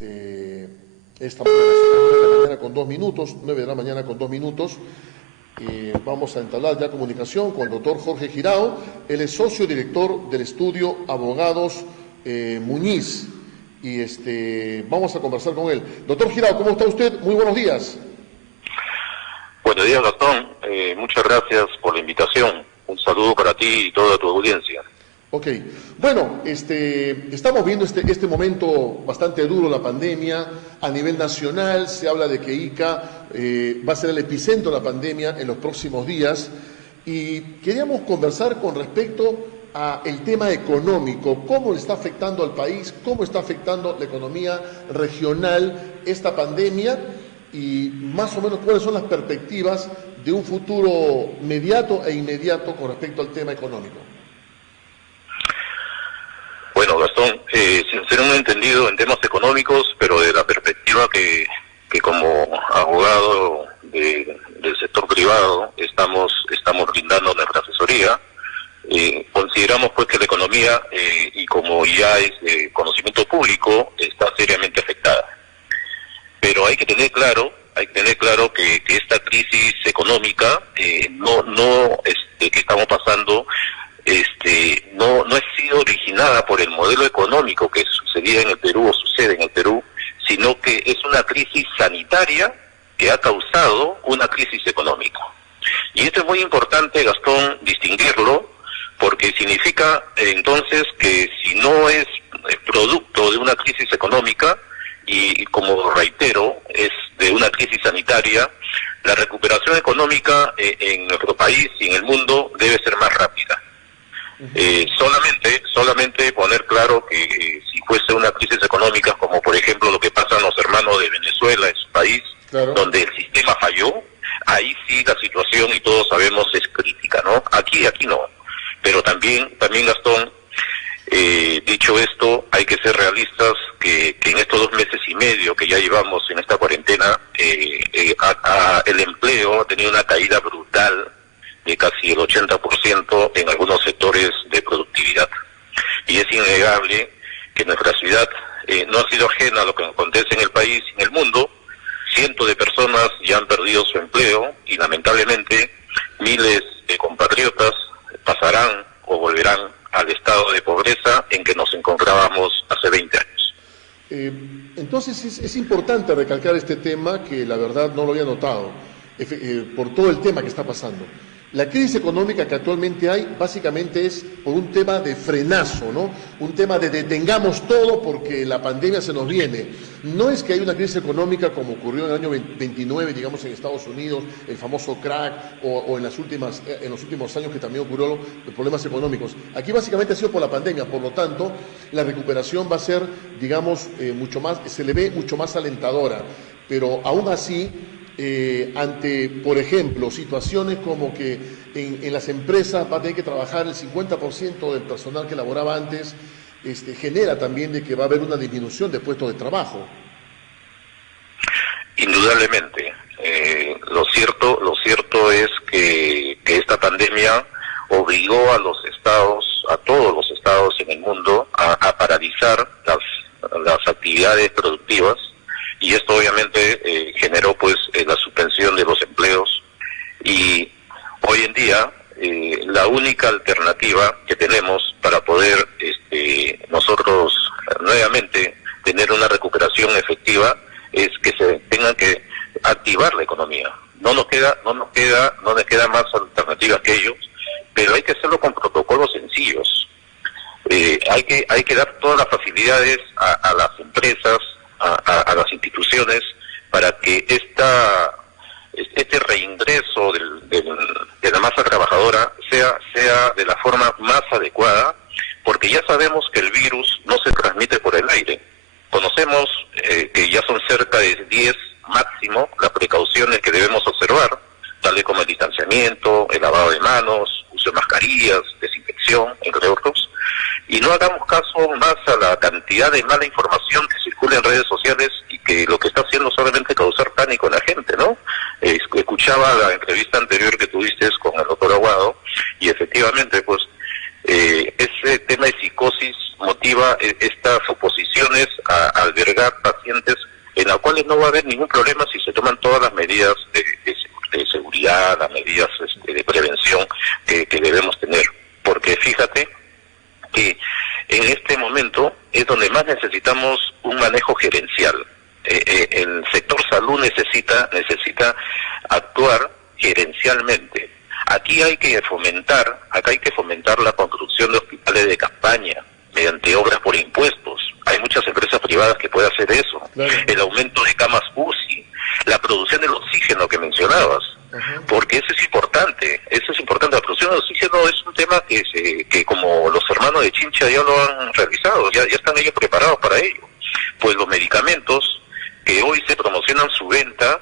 esta mañana, 9 de la mañana con 2 minutos, 9 de la mañana con 2 minutos. Vamos a entablar ya comunicación con el doctor Jorge Girao. Él es socio director del estudio Abogados Muñiz. Y vamos a conversar con él. Doctor Girao, ¿cómo está usted? Muy buenos días. Buenos días, Gastón. Muchas gracias por la invitación. Un saludo para ti y toda tu audiencia. Ok. Bueno, estamos viendo este momento bastante duro, la pandemia. A nivel nacional se habla de que Ica va a ser el epicentro de la pandemia en los próximos días. Y queríamos conversar con respecto a el tema económico, cómo le está afectando al país, cómo está afectando la economía regional esta pandemia y más o menos cuáles son las perspectivas de un futuro mediato e inmediato con respecto al tema económico. Bueno, Gastón, sin ser un entendido en temas económicos, pero de la perspectiva que como abogado del sector privado estamos brindando nuestra asesoría, consideramos pues que la economía, y como ya es conocimiento público, está seriamente afectada. Pero hay que tener claro que esta crisis económica que estamos pasando no ha sido originada por el modelo económico que sucedía en el Perú o sucede en el Perú, sino que es una crisis sanitaria que ha causado una crisis económica. Y esto es muy importante, Gastón, distinguirlo, porque significa entonces que si no es producto de una crisis económica, y como reitero, es de una crisis sanitaria, la recuperación económica en nuestro país y en el mundo debe ser más rápida. Solamente poner claro que si fuese una crisis económica, como por ejemplo lo que pasa a los hermanos de Venezuela en su país, claro, donde el sistema falló, ahí sí la situación, y todos sabemos, es crítica, ¿no? Aquí no. Pero también Gastón, dicho esto, hay que ser realistas que en estos 2 meses y medio que ya llevamos en esta cuarentena, el empleo ha tenido una caída brutal de casi el 80% en algunos sectores de productividad. Y es innegable que nuestra ciudad no ha sido ajena a lo que acontece en el país y en el mundo. Cientos de personas ya han perdido su empleo y lamentablemente miles de compatriotas pasarán o volverán al estado de pobreza en que nos encontrábamos hace 20 años. Entonces es importante recalcar este tema que la verdad no lo había notado, por todo el tema que está pasando. La crisis económica que actualmente hay básicamente es por un tema de frenazo, ¿no? Un tema de detengamos todo porque la pandemia se nos viene. No es que hay una crisis económica como ocurrió en el año 29, digamos, en Estados Unidos, el famoso crack, o en los últimos años que también ocurrió los problemas económicos. Aquí básicamente ha sido por la pandemia, por lo tanto, la recuperación va a ser, digamos, se le ve mucho más alentadora, pero aún así, ante, por ejemplo, situaciones como que en las empresas va a tener que trabajar el 50% del personal que laboraba antes, genera también de que va a haber una disminución de puestos de trabajo. Indudablemente. Lo cierto es que esta pandemia obligó a todos los estados en el mundo a paralizar las actividades productivas. Y esto obviamente generó pues la suspensión de los empleos, y hoy en día la única alternativa que tenemos para poder nosotros nuevamente tener una recuperación efectiva es que se tenga que activar la economía. No nos queda más alternativa que ellos, pero hay que hacerlo con protocolos sencillos. Hay que dar todas las facilidades a las empresas, a las instituciones, para que este reingreso de la masa trabajadora sea de la forma más adecuada, porque ya sabemos que el virus no se transmite por el aire. Conocemos que ya son cerca de 10 máximo las precauciones que debemos observar, tales como el distanciamiento, el lavado de manos, uso de mascarillas, desinfección, entre otros. Y no hagamos caso más a la cantidad de mala información que circula en redes sociales y que lo que está haciendo solamente causar pánico en la gente, ¿no? Escuchaba la entrevista anterior que tuviste con el doctor Aguado, y efectivamente, pues, ese tema de psicosis motiva estas oposiciones a albergar pacientes pacientes, en las cuales no va a haber ningún problema si se toman todas las medidas de seguridad, las medidas de prevención que debemos tener. Porque fíjate que en este momento es donde más necesitamos un manejo gerencial. El sector salud necesita actuar gerencialmente. Aquí hay que fomentar la construcción de hospitales de campaña mediante obras por impuestos. Hay muchas empresas privadas que pueden hacer eso. Claro. El aumento de camas UCI, la producción del oxígeno que mencionabas, porque eso es importante. La producción de oxígeno es un tema que como los hermanos de Chincha ya lo han realizado, ya están ellos preparados para ello. Pues los medicamentos que hoy se promocionan su venta,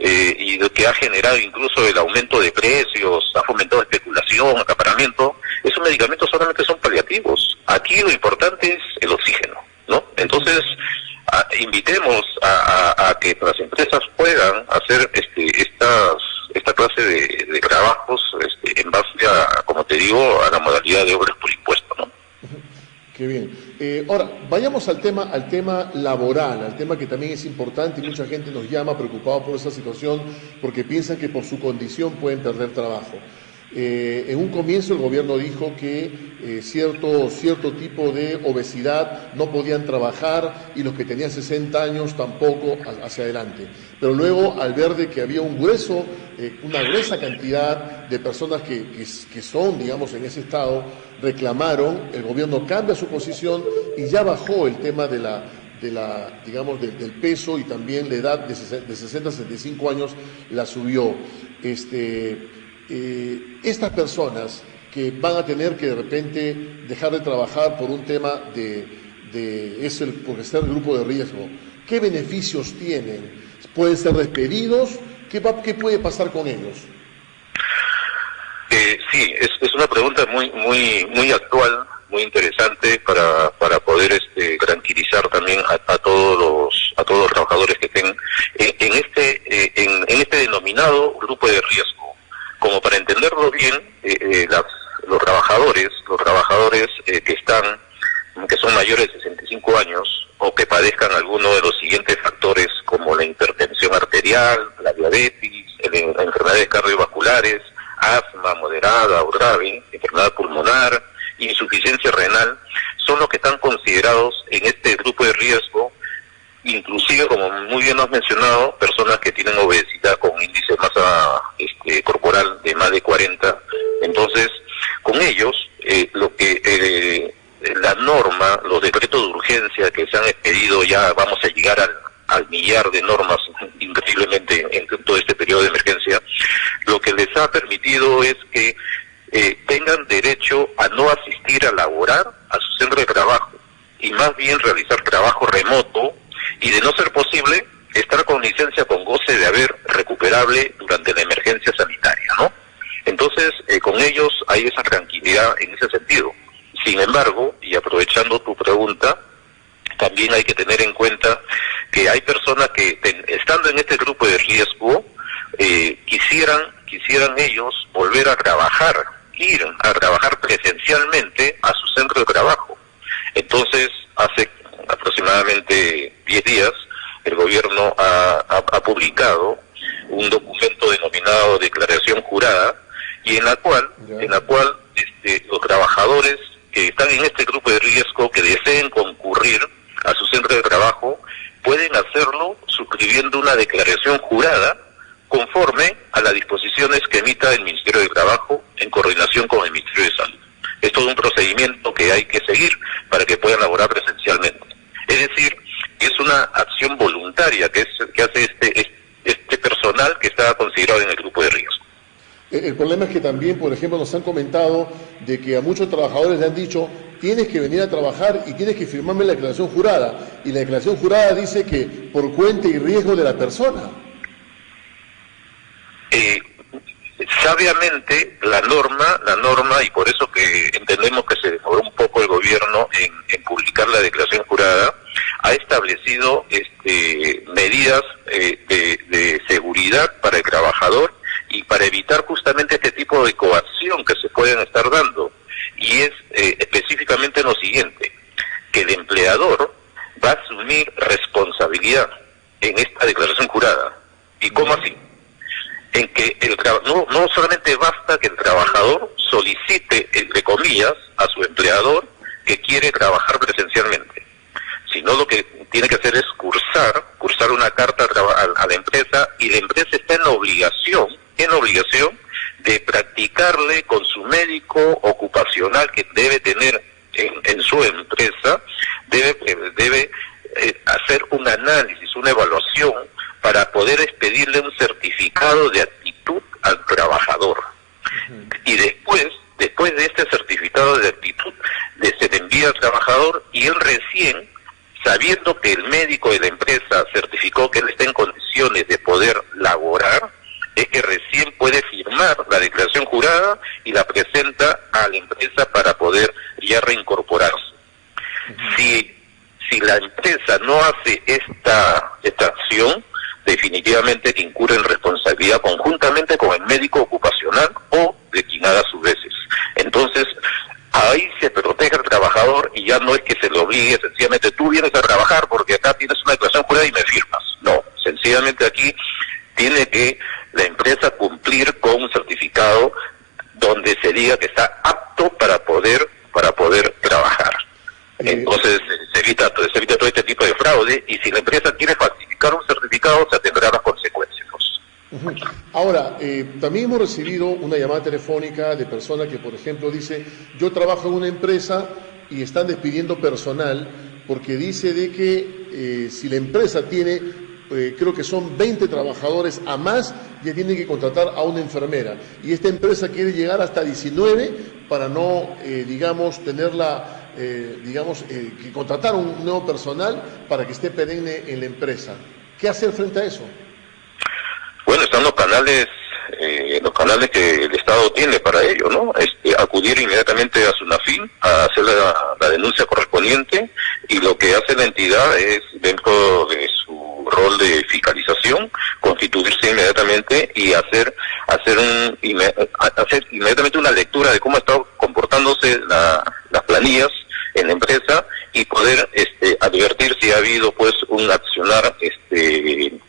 y lo que ha generado incluso el aumento de precios, ha fomentado especulación, acaparamiento, esos medicamentos solamente son paliativos. Aquí lo importante es el oxígeno, ¿no? Entonces, invitemos a que las empresas puedan hacer esta clase de trabajos en base a, como te digo, a la modalidad de obras por impuesto, ¿no? Qué bien. Ahora, vayamos al tema laboral, al tema que también es importante y mucha gente nos llama preocupado por esa situación porque piensan que por su condición pueden perder trabajo. En un comienzo el gobierno dijo que cierto tipo de obesidad no podían trabajar y los que tenían 60 años tampoco hacia adelante. Pero luego, al ver de que había una gruesa cantidad de personas que son, digamos, en ese estado, reclamaron, el gobierno cambia su posición y ya bajó el tema del peso y también la edad de 60 a 65 años la subió. Estas personas que van a tener que de repente dejar de trabajar por un tema por ser grupo de riesgo, ¿qué beneficios tienen? ¿Pueden ser despedidos? ¿Qué puede pasar con ellos? Sí, es una pregunta muy actual, muy interesante para poder tranquilizar también a todos los trabajadores que estén en este denominado grupo de riesgo. Como para entenderlo bien, los trabajadores que son mayores de 65 años o que padezcan alguno de los siguientes factores como la hipertensión arterial, la diabetes, las enfermedades cardiovasculares, asma moderada o grave, enfermedad pulmonar, insuficiencia renal, son los que están considerados en este grupo de riesgo, inclusive, como muy bien has mencionado, personas que tienen obesidad con índice de masa corporal de más de 40. Entonces, con ellos, la norma, los decretos de urgencia que se han expedido, ya vamos a llegar al millar de normas increíblemente en todo este periodo de emergencia, lo que les ha permitido es que tengan derecho a no asistir a laborar a su centro de trabajo y más bien realizar trabajo remoto y, de no ser posible, estar con licencia con goce de haber recuperable durante la emergencia sanitaria, ¿no? Entonces, con ellos hay esa tranquilidad en ese sentido. Sin embargo, y aprovechando tu pregunta, también hay que tener en cuenta que hay personas que, estando en este grupo de riesgo, quisieran ellos volver a trabajar, ir a trabajar presencialmente a su centro de trabajo. Entonces, hace aproximadamente 10 días, el gobierno ha publicado un documento denominado Declaración Jurada, y en la cual los trabajadores que están en este grupo de riesgo, que deseen concurrir a su centro de trabajo, pueden hacerlo suscribiendo una declaración jurada conforme a las disposiciones que emita el Ministerio de Trabajo en coordinación con el Ministerio de Salud. Es todo un procedimiento que hay que seguir para que puedan laborar presencialmente. Es decir, es una acción voluntaria que hace este personal que está considerado en el grupo de riesgo. El problema es que también, por ejemplo, nos han comentado de que a muchos trabajadores le han dicho: tienes que venir a trabajar y tienes que firmarme la declaración jurada. Y la declaración jurada dice que por cuenta y riesgo de la persona. Sabiamente la norma, y por eso que entendemos que se demoró un poco el gobierno en publicar la declaración jurada, ha establecido medidas de seguridad para el trabajador y para evitar justamente este tipo de coacción que se pueden estar dando. Y es específicamente lo siguiente: que el empleador va a asumir responsabilidad en esta declaración jurada. ¿Y cómo así? En que no solamente basta que el trabajador solicite, entre comillas, a su empleador que quiere trabajar presencialmente, sino lo que tiene que hacer es cursar una carta a la empresa, y la empresa está en obligación de practicarle con su médico ocupacional que debe tener en su empresa, debe hacer un análisis, una evaluación, para poder expedirle un certificado de aptitud al trabajador. Y después de este certificado de aptitud, se le envía al trabajador, y él recién, sabiendo que el médico de la empresa certificó que él está en condiciones de poder laborar, es que recién puede firmar la declaración jurada y la presenta a la empresa para poder ya reincorporarse. Si la empresa no hace esta acción, definitivamente que incurre en responsabilidad conjuntamente con el médico ocupacional o de quien haga sus veces. Entonces, ahí se protege al trabajador, y ya no es que se le obligue sencillamente, tú vienes a trabajar porque acá tienes una declaración jurada y me firmas. No, sencillamente aquí tiene que la empresa cumplir con un certificado donde se diga que está apto para poder trabajar. Entonces se evita todo este tipo de fraude, y si la empresa quiere falsificar un certificado, se atenderá a las consecuencias. Ahora, también hemos recibido una llamada telefónica de persona que, por ejemplo, dice: yo trabajo en una empresa y están despidiendo personal porque dice de que si la empresa tiene, creo que son 20 trabajadores a más, ya tienen que contratar a una enfermera, y esta empresa quiere llegar hasta 19 para no, que contratar un nuevo personal para que esté perenne en la empresa. ¿Qué hacer frente a eso? Bueno, están los canales que el Estado tiene para ello, ¿no? Acudir inmediatamente a SUNAFIN a hacer la denuncia correspondiente, y lo que hace la entidad es, dentro de su rol de fiscalización, constituirse inmediatamente y hacer inmediatamente una lectura de cómo ha estado comportándose las planillas en la empresa, y poder advertir si ha habido pues un accionar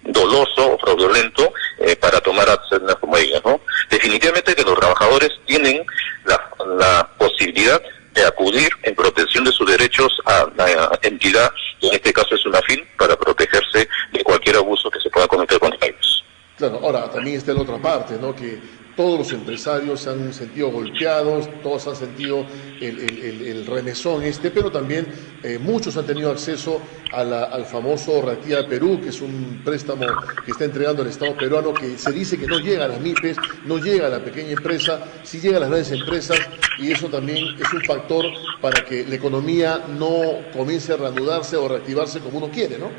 doloso o fraudulento para tomar acciones como ellas, ¿no? Definitivamente que los trabajadores tienen la posibilidad de acudir en protección de sus derechos a la entidad, que en este caso es SUNAFIN, para protegerse de cualquier abuso que se pueda cometer contra ellos. Claro, ahora también está la otra parte, ¿no? Que todos los empresarios se han sentido golpeados, todos han sentido el remesón pero también muchos han tenido acceso al famoso Reactiva Perú, que es un préstamo que está entregando el Estado peruano, que se dice que no llega a las MIPES, no llega a la pequeña empresa, sí llega a las grandes empresas, y eso también es un factor para que la economía no comience a reanudarse o reactivarse como uno quiere, ¿no?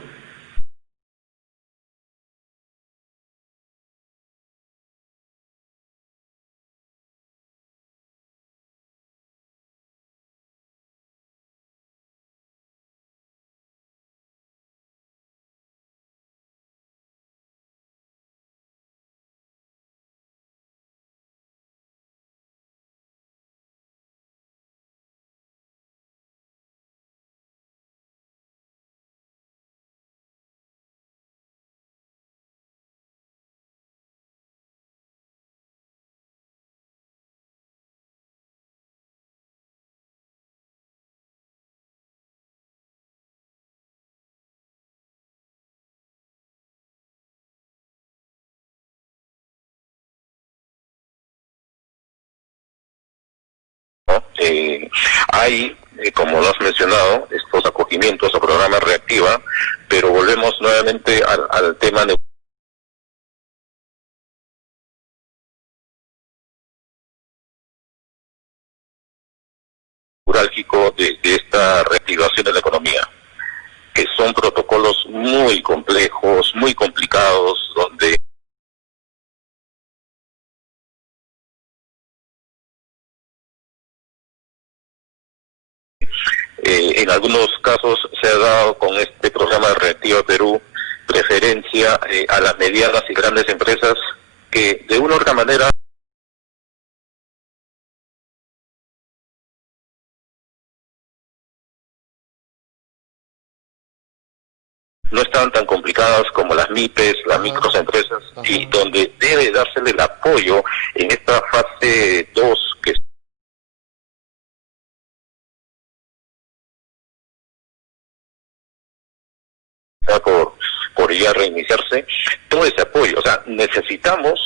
Hay, como lo has mencionado, estos acogimientos o programas Reactiva, pero volvemos nuevamente al tema neurálgico de esta reactivación de la economía, que son protocolos muy complejos, muy complicados, donde en algunos casos se ha dado con este programa de Reactiva Perú preferencia a las medianas y grandes empresas que de una u otra manera complicadas como las MIPES, las microempresas, y donde debe dársele el apoyo en esta fase 2 que está por ya reiniciarse, todo ese apoyo. O sea, necesitamos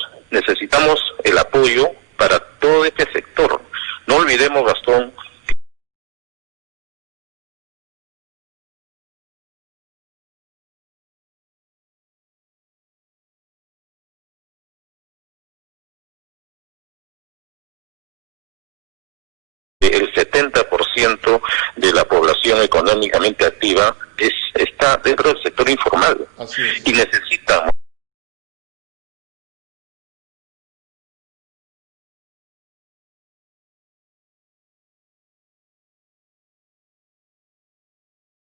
el apoyo para todo este sector. No olvidemos, Gastón, el 70% de la población económicamente activa está dentro del sector informal. Así es. Y necesitamos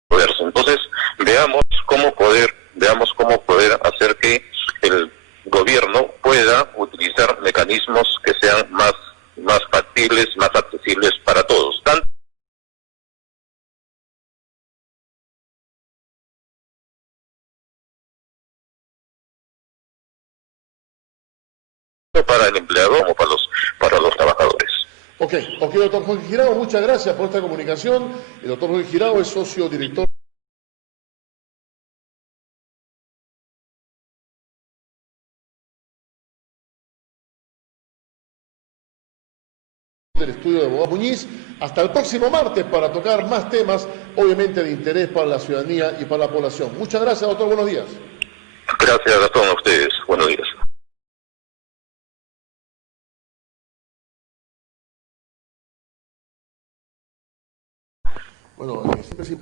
poderse. Entonces, veamos cómo poder hacer que el gobierno pueda utilizar mecanismos que sean más factibles, más accesibles para todos, tanto para el empleador como para los trabajadores. Ok, doctor Jorge Girao, muchas gracias por esta comunicación. El doctor Jorge Girao es socio director del estudio de Abogado Muñiz. Hasta el próximo martes para tocar más temas, obviamente de interés para la ciudadanía y para la población. Muchas gracias, doctor. Buenos días. Gracias a todos ustedes. Buenos días. Bueno, siempre es importante.